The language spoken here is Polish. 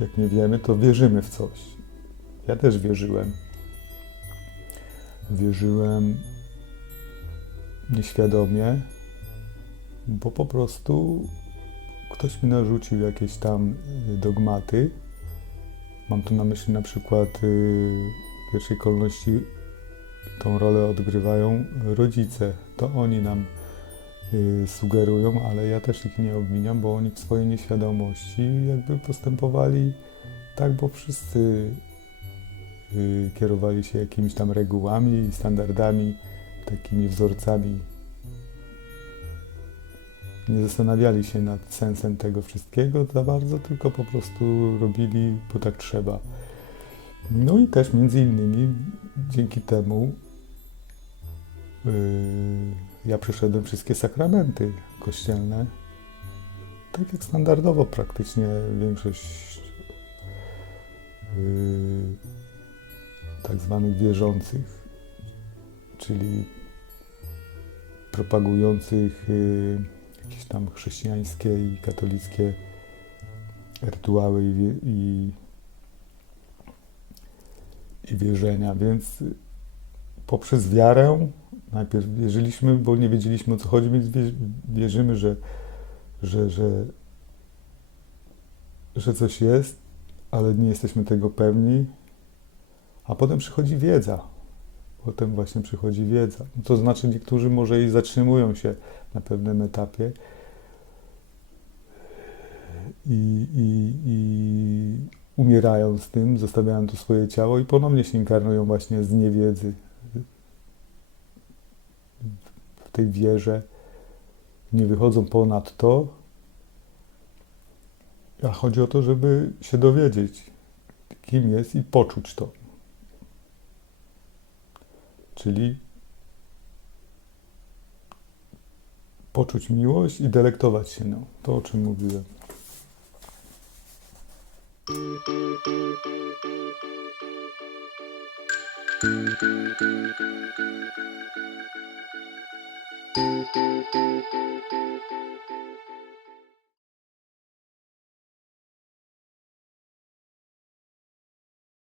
jak nie wiemy, to wierzymy w coś. Ja też wierzyłem. Wierzyłem nieświadomie, bo po prostu ktoś mi narzucił jakieś tam y, dogmaty. Mam tu na myśli na przykład y, w pierwszej kolejności tą rolę odgrywają rodzice. To oni nam sugerują, ale ja też ich nie obwiniam, bo oni w swojej nieświadomości jakby postępowali tak, bo wszyscy y, kierowali się jakimiś tam regułami i standardami, takimi wzorcami. Nie zastanawiali się nad sensem tego wszystkiego za bardzo, tylko po prostu robili, bo tak trzeba. No i też między innymi dzięki temu yy, ja przeszedłem wszystkie sakramenty kościelne. Tak jak standardowo praktycznie większość yy, tak zwanych wierzących, czyli propagujących yy, jakieś tam chrześcijańskie i katolickie rytuały i, i, i wierzenia, więc poprzez wiarę najpierw wierzyliśmy, bo nie wiedzieliśmy o co chodzi, więc wie- wierzymy, że, że, że, że coś jest, ale nie jesteśmy tego pewni, a potem przychodzi wiedza. Potem właśnie przychodzi wiedza. No To znaczy niektórzy może i zatrzymują się na pewnym etapie i, i, i umierają z tym, zostawiają tu swoje ciało i ponownie się inkarnują właśnie z niewiedzy. W tej wierze nie wychodzą ponad to, a chodzi o to, żeby się dowiedzieć, kim jest i poczuć to. Czyli poczuć miłość i delektować się nią. To, o czym mówiłem.